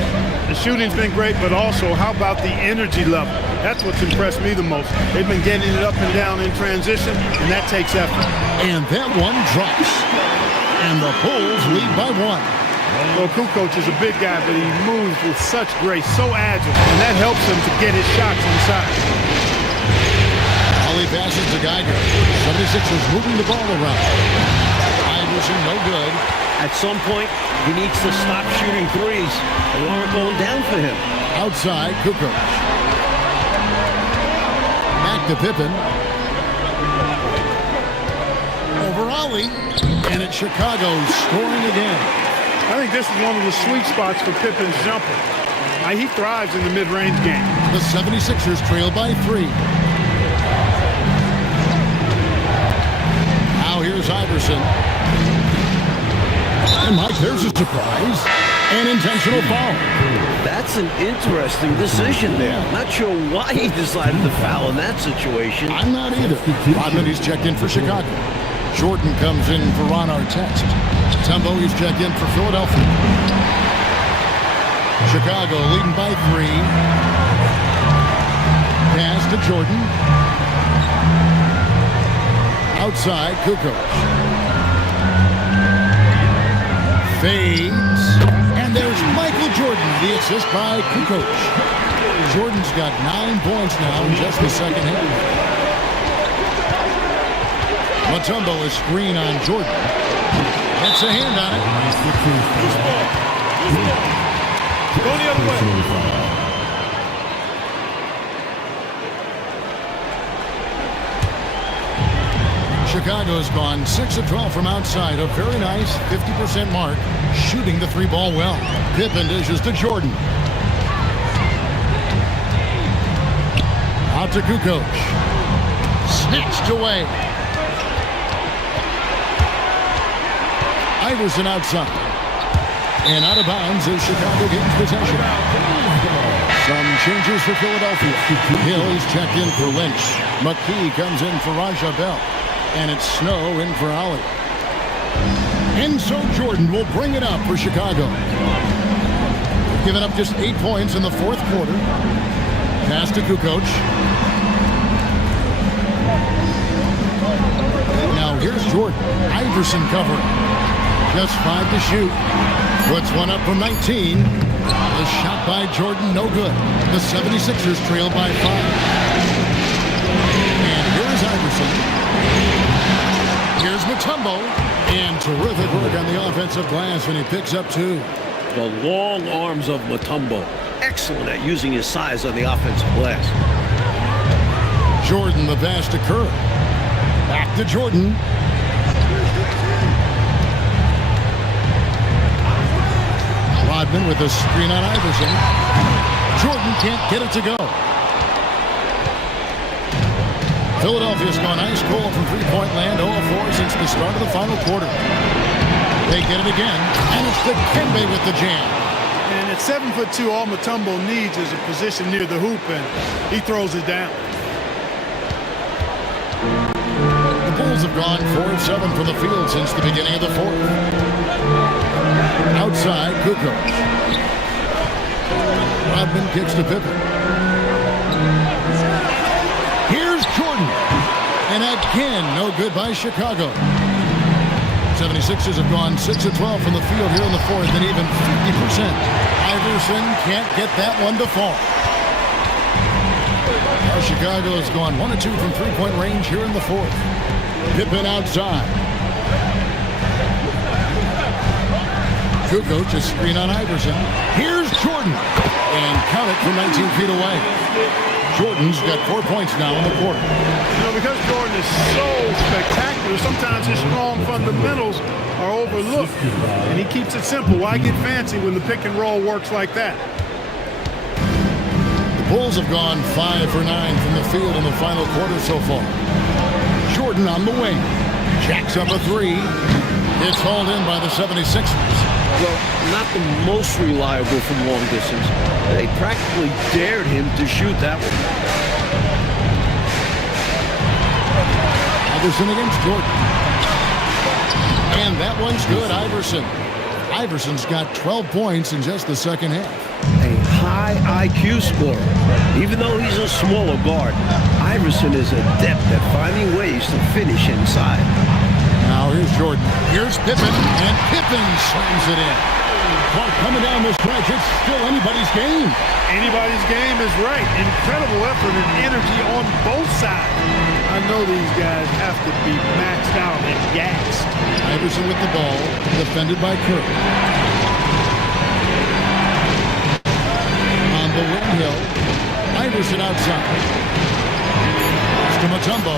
The shooting's been great, but also how about the energy level? That's what's impressed me the most. They've been getting it up and down in transition, and that takes effort. And that one drops. And the Bulls lead by one. Well, Kukoc is a big guy, but he moves with such grace, so agile, and that helps him to get his shots inside. He passes to Dagger. 76ers moving the ball around. Iverson no good. At some point, he needs to stop shooting threes. They aren't going down for him. Outside, Kukoc. Back to Pippen. Over Ollie. And it's Chicago scoring again. I think this is one of the sweet spots for Pippen's jumper. He thrives in the mid-range game. The 76ers trail by 3. Here's Iverson. And Mike, there's a surprise. An intentional foul. That's an interesting decision there. Not sure why he decided to foul in that situation. I'm not either. Rodman, he's checked in for Chicago. Jordan comes in for Ron Artest. Mutombo, he's checked in for Philadelphia. Chicago leading by 3. Pass to Jordan. Outside, Kukoc. Fades. And there's Michael Jordan, the assist by Kukoc. Jordan's got 9 points now in just the second half. Mutombo is screen on Jordan. Gets a hand on it. Go the other way. Chicago's gone 6 of 12 from outside. A very nice 50% mark. Shooting the 3-ball well. Pippen dishes to Jordan. Out to Kukoc. Snatched away. Iverson outside. And out of bounds as Chicago gains possession. Some changes for Philadelphia. Hill is checked in for Lynch. McKee comes in for Raja Bell. And it's Snow in for Ollie. And so Jordan will bring it up for Chicago. Giving up just 8 points in the fourth quarter. Pass to Kukoc. Now here's Jordan. Iverson covering. Just 5 to shoot. Puts one up from 19. The shot by Jordan, no good. The 76ers trail by 5. And here's Iverson. Here's Mutombo, and terrific work on the offensive glass when he picks up 2. The long arms of Mutombo. Excellent at using his size on the offensive glass. Jordan, the pass to Kerr. Back to Jordan. Rodman with a screen on Iverson. Jordan can't get it to go. Philadelphia's gone ice cold from three-point land, 0-4 since the start of the final quarter. They get it again, and it's the Kembe with the jam. And at 7'2", all Mutombo needs is a position near the hoop, and he throws it down. The Bulls have gone 4 of 7 from the field since the beginning of the fourth. Outside, Kukoc. Rodman kicks to Pippen. Here's Jordan. And again, no good by Chicago. 76ers have gone 6 of 12 from the field here in the fourth, and even 50%. Iverson can't get that one to fall. Now Chicago has gone 1 of 2 from three-point range here in the fourth. Pippen outside. Kukoc, a screen on Iverson. Here's Jordan. And count it from 19 feet away. Jordan's got 4 points now in the quarter. You know, because Jordan is so spectacular, sometimes his strong fundamentals are overlooked. And he keeps it simple. Why get fancy when the pick and roll works like that? The Bulls have gone 5 for 9 from the field in the final quarter so far. Jordan on the wing. Jacks up a three. It's hauled in by the 76ers. Well, not the most reliable from long distance. They practically dared him to shoot that one. Iverson against Jordan. And that one's good, Iverson. Iverson's got 12 points in just the second half. A high IQ scorer. Even though he's a smaller guard, Iverson is adept at finding ways to finish inside. Now here's Jordan. Here's Pippen, and Pippen slams it in. But coming down the stretch, it's still anybody's game. Anybody's game is right. Incredible effort and energy on both sides. I know these guys have to be maxed out and gassed. Iverson with the ball, defended by Curry. On the wing hill, Iverson outside. To Mutombo.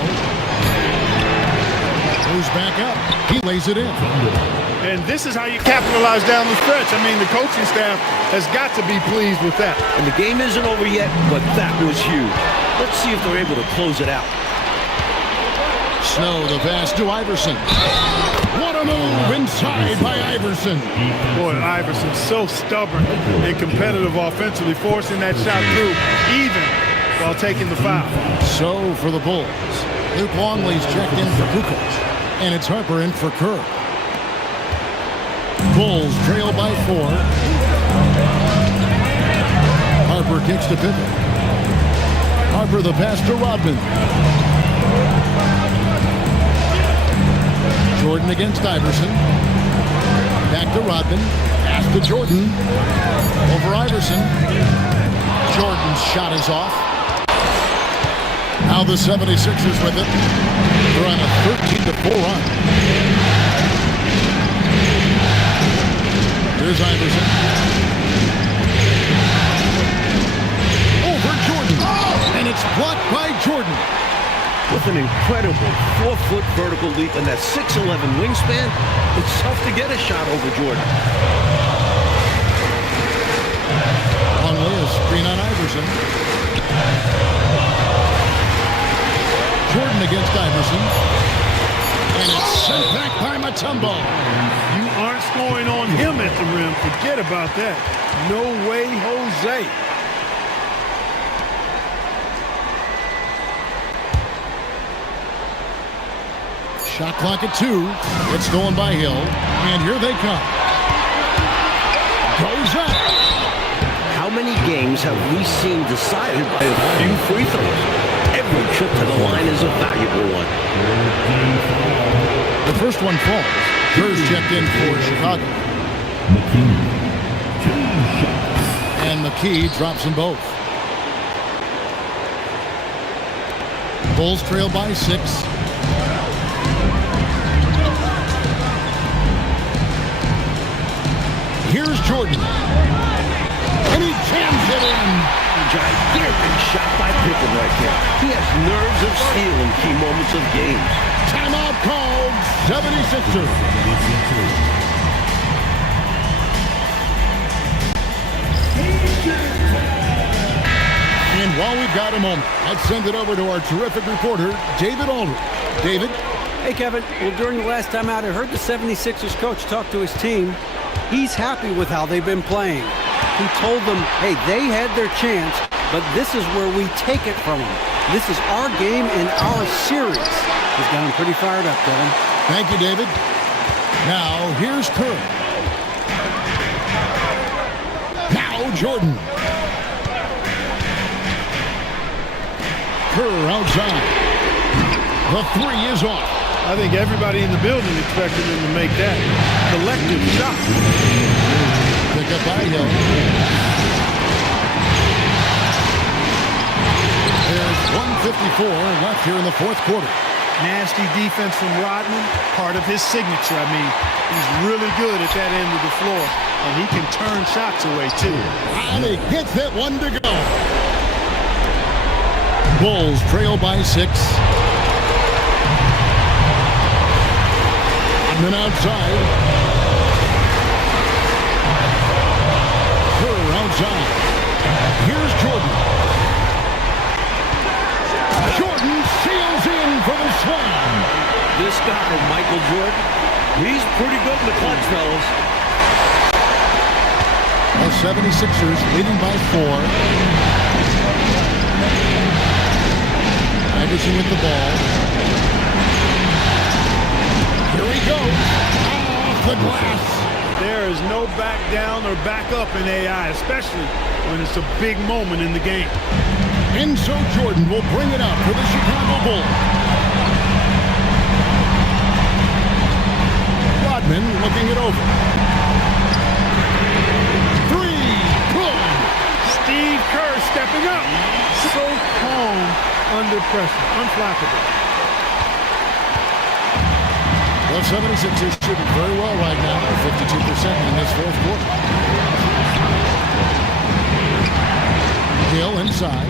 Goes back up. He lays it in. And this is how you capitalize down the stretch. I mean, the coaching staff has got to be pleased with that. And the game isn't over yet, but that was huge. Let's see if they're able to close it out. Snow, the pass to Iverson. What a move inside by Iverson. Boy, Iverson's so stubborn and competitive offensively, forcing that shot through even while taking the foul. So for the Bulls, Luke Longley's checked in for Kukoc, and it's Harper in for Kerr. Bulls trail by 4. Harper kicks to Pippen. Harper the pass to Rodman. Jordan against Iverson. Back to Rodman. Pass to Jordan. Over Iverson. Jordan's shot is off. Now the 76ers with it. They're on a 13-4 run. Here's Iverson. Over Jordan. And it's blocked by Jordan. With an incredible 4-foot vertical leap and that 6'11" wingspan, it's tough to get a shot over Jordan. Longley, a screen on Iverson. Jordan against Iverson. And it's sent back by Mutombo. You aren't scoring on him at the rim. Forget about that. No way, Jose. Shot clock at 2. It's stolen by Hill. And here they come. Goes up. How many games have we seen decided by a few free throws? Every trip to the line is a valuable one. The first one falls. Kerr's checked in for Chicago. And McKee drops them both. Bulls trail by 6. Here's Jordan. And he jams it in. A gigantic shot by Pippen right there. He has nerves of steel in key moments of games. Timeout called. 76ers. And while we've got a moment, let's send it over to our terrific reporter, David Aldridge. David? Hey, Kevin. Well, during the last time out, I heard the 76ers coach talk to his team. He's happy with how they've been playing. He told them, hey, they had their chance, but this is where we take it from them. This is our game and our series. He's got him pretty fired up, Kevin. Thank you, David. Now, here's Kerr. Now, Jordan. Kerr outside. The 3 is off. I think everybody in the building expected him to make that collective shot. Pick up by Hill. There's 1:54 left here in the fourth quarter. Nasty defense from Rodman, part of his signature. I mean, he's really good at that end of the floor, and he can turn shots away, too. And he gets that one to go. Bulls trail by 6. And then outside. Kerr outside. Here's Jordan. Jordan seals in for the slam. This guy, Michael Jordan, he's pretty good in the clutch, fellas. The 76ers leading by 4. Iverson with the ball. Here he goes. Off the glass. There is no back down or back up in AI, especially when it's a big moment in the game. And so Jordan will bring it up for the Chicago Bulls. Rodman looking it over. 3, good. Steve Kerr stepping up. So calm under pressure. Unflappable. The 76ers shooting very well right now. 52% in this fourth quarter. Hill inside.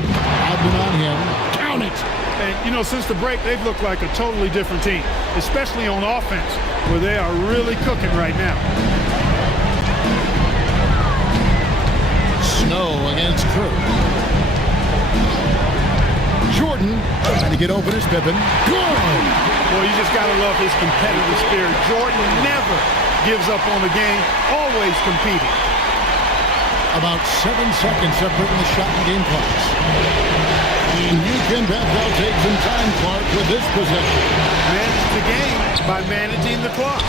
Outdone on him. Count it. And, you know, since the break, they've looked like a totally different team, especially on offense, where they are really cooking right now. Snow against Kerr. Jordan trying to get open as Pippen. Good! Well, you just got to love his competitive spirit. Jordan never gives up on the game, always competing. About 7 seconds separating the shot and game clocks. And you can bet they'll take some time, Clark, with this possession. Manage the game by managing the clock.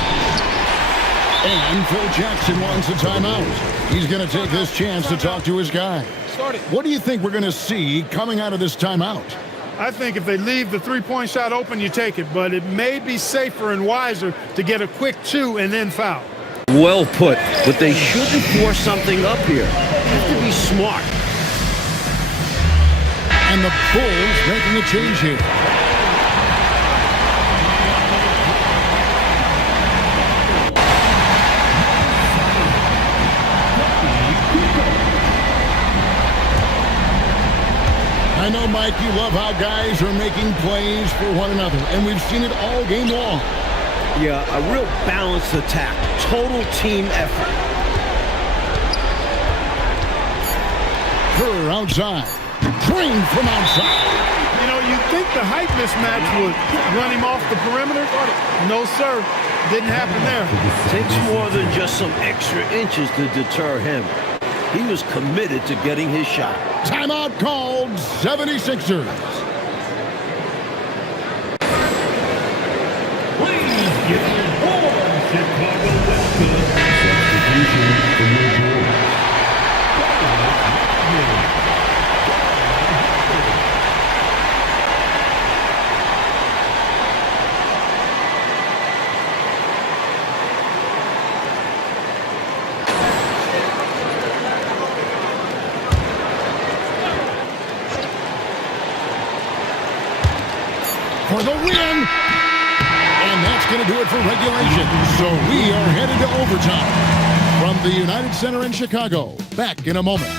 And Phil Jackson wants a timeout. He's going to take this chance to talk to his guy. What do you think we're going to see coming out of this timeout? I think if they leave the three-point shot open, you take it. But it may be safer and wiser to get a quick 2 and then foul. Well put, but they shouldn't force something up here. Have to be smart. And the Bulls making a change here. I know, Mike, you love how guys are making plays for one another, and we've seen it all game long. Yeah, a real balanced attack. Total team effort. Kerr outside. Trained from outside. You know, you'd think the height mismatch would run him off the perimeter. No, sir. Didn't happen there. Takes more than just some extra inches to deter him. He was committed to getting his shot. Timeout called, 76ers. Please give it for Chicago West Coast. Substitution for your board. For the win. And that's going to do it for regulation. So we are headed to overtime. From the United Center in Chicago. Back in a moment.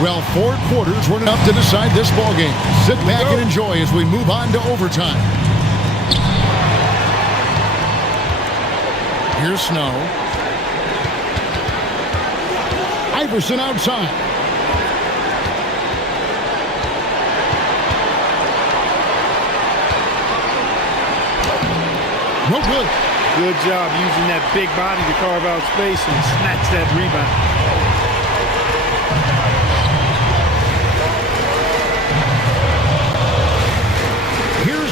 Well, 4 quarters were enough to decide this ballgame. Sit back and enjoy as we move on to overtime. Here's Snow. Iverson outside. No good. Good job using that big body to carve out space and snatch that rebound.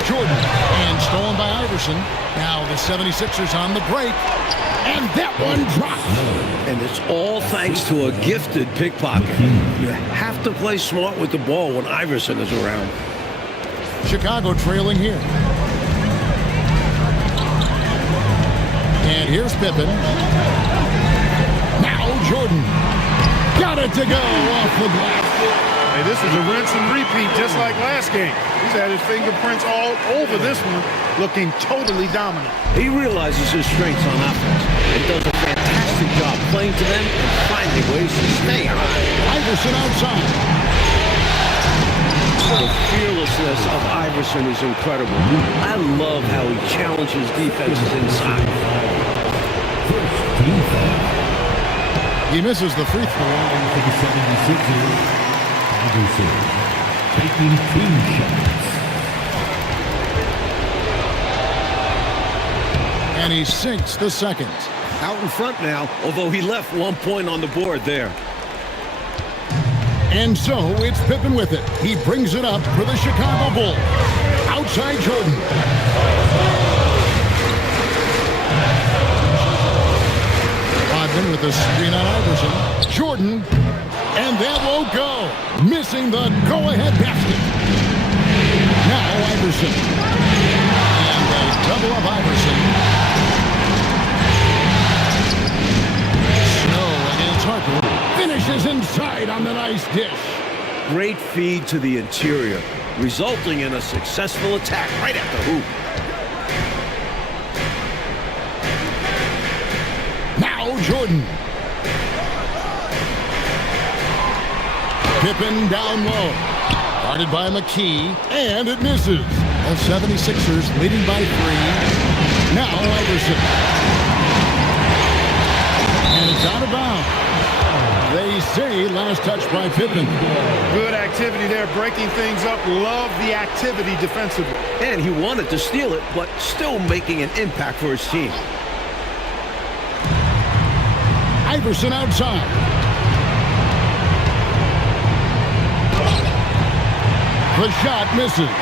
Jordan, and stolen by Iverson. Now the 76ers on the break. And that one dropped. And it's all thanks to a gifted pickpocket. You have to play smart with the ball when Iverson is around. Chicago trailing here. And here's Pippen. Now Jordan. Got it to go off the glass. Hey, this is a rinse and repeat just like last game. He's had his fingerprints all over this one, looking totally dominant. He realizes his strengths on offense and does a fantastic job playing to them and finding ways to stay high. Iverson outside. The fearlessness of Iverson is incredible. I love how he challenges defenses inside. First team foul. He misses the free throw. For the 76ers, Iverson taking 2 shots. And he sinks the second. Out in front now, although he left 1 point on the board there. And so it's Pippen with it. He brings it up for the Chicago Bulls. Outside Jordan. Rodman with the screen on Iverson. Jordan. And that won't go. Missing the go-ahead basket. Now Iverson. And a double of Iverson. Snow against Harper. Finishes inside on the nice dish. Great feed to the interior, resulting in a successful attack right at the hoop. Now Jordan. Pippen down low. Guarded by McKee, and it misses. The 76ers leading by 3. Now Iverson. And it's out of bounds. They say last touch by Pippen. Good activity there, breaking things up. Love the activity defensively. And he wanted to steal it, but still making an impact for his team. Iverson outside. The shot misses.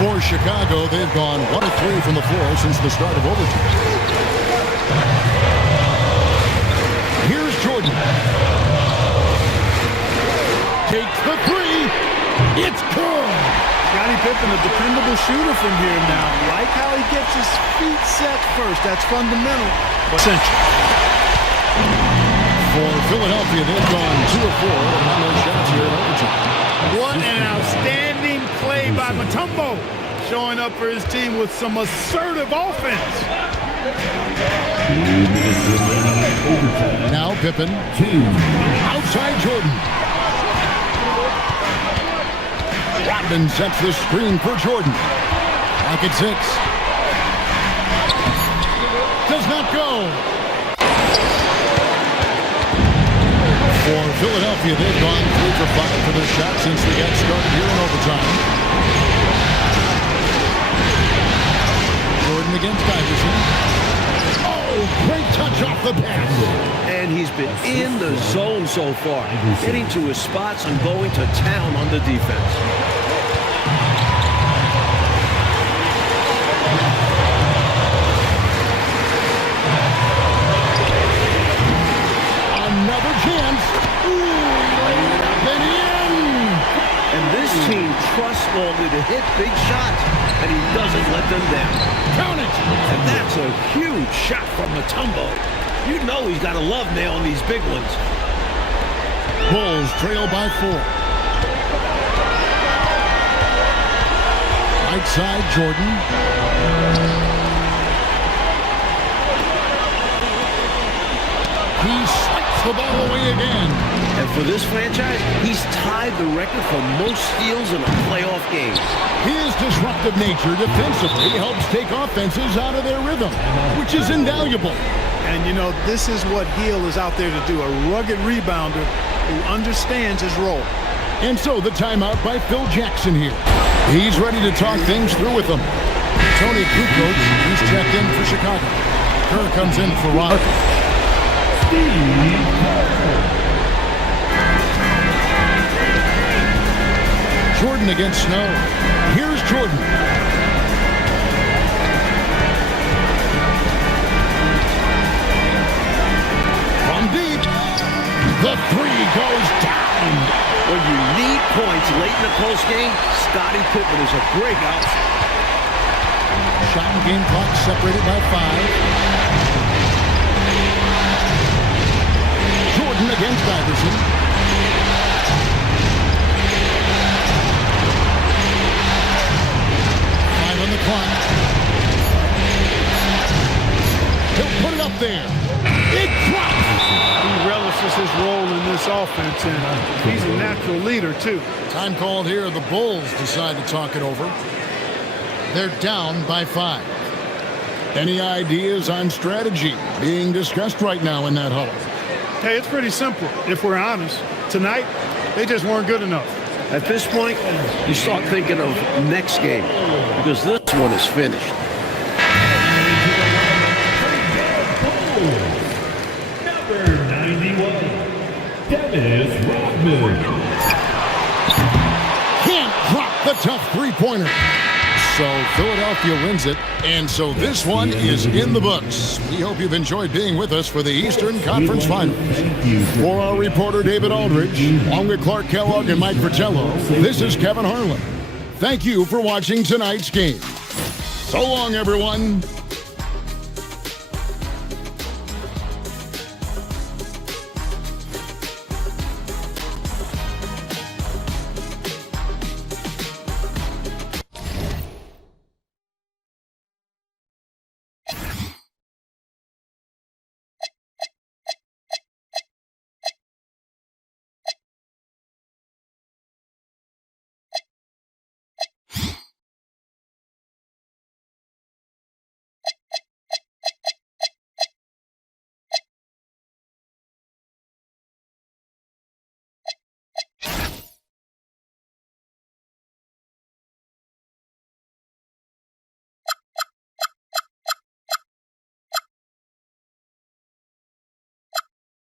For Chicago, they've gone 1 of 3 from the floor since the start of overtime. Here's Jordan. Takes the 3. It's good. Scottie Pippen, a dependable shooter from here now. Like how he gets his feet set first. That's fundamental, but essential. For Philadelphia, they've gone 2 of 4 on those shots here in overtime. What an outstanding play by Mutombo, showing up for his team with some assertive offense. 2 minutes remaining in overtime. Now Pippen. 2. Outside Jordan. Rodman sets the screen for Jordan. Pocket 6. Does not go. For Philadelphia, they've gone 3 for 5 for their shot since they got started here in overtime. Jordan against Iverson. Oh, great touch off the pass. And he's been in the zone so far, getting to his spots and going to town on the defense. Another chance. Ooh, and in. And this team trusts Longley to hit big shots, and he doesn't let them down. Count it. And that's a huge shot from Mutombo. You know he's got to love nailing these big ones. Bulls trail by 4. Right side, Jordan. He swipes the ball away again. And for this franchise, he's tied the record for most steals in a playoff game. His disruptive nature defensively helps take offenses out of their rhythm, which is invaluable. And, you know, this is what Hill is out there to do, a rugged rebounder who understands his role. And so the timeout by Phil Jackson here. He's ready to talk things through with them. Tony Kukoc, he's checked in for Chicago. Kerr comes in for Rock. Jordan against Snow. Here's Jordan. The three goes down. When you need points late in the close game, Scottie Pippen is a great option. Shot and game clock separated by 5. Jordan against Iverson. On the clock. He'll put it up there. It drops. He relishes his role in this offense, and he's a natural leader, too. Time called here. The Bulls decide to talk it over. They're down by 5. Any ideas on strategy being discussed right now in that huddle? Hey, it's pretty simple, if we're honest. Tonight, they just weren't good enough. At this point, you start thinking of next game because this one is finished. Number 91, Dennis Rodman. Can't drop the tough three-pointer. So Philadelphia wins it, and so this one is in the books. We hope you've enjoyed being with us for the Eastern Conference Finals. For our reporter David Aldridge, along with Clark Kellogg and Mike Fratello, this is Kevin Harlan. Thank you for watching tonight's game. So long, everyone.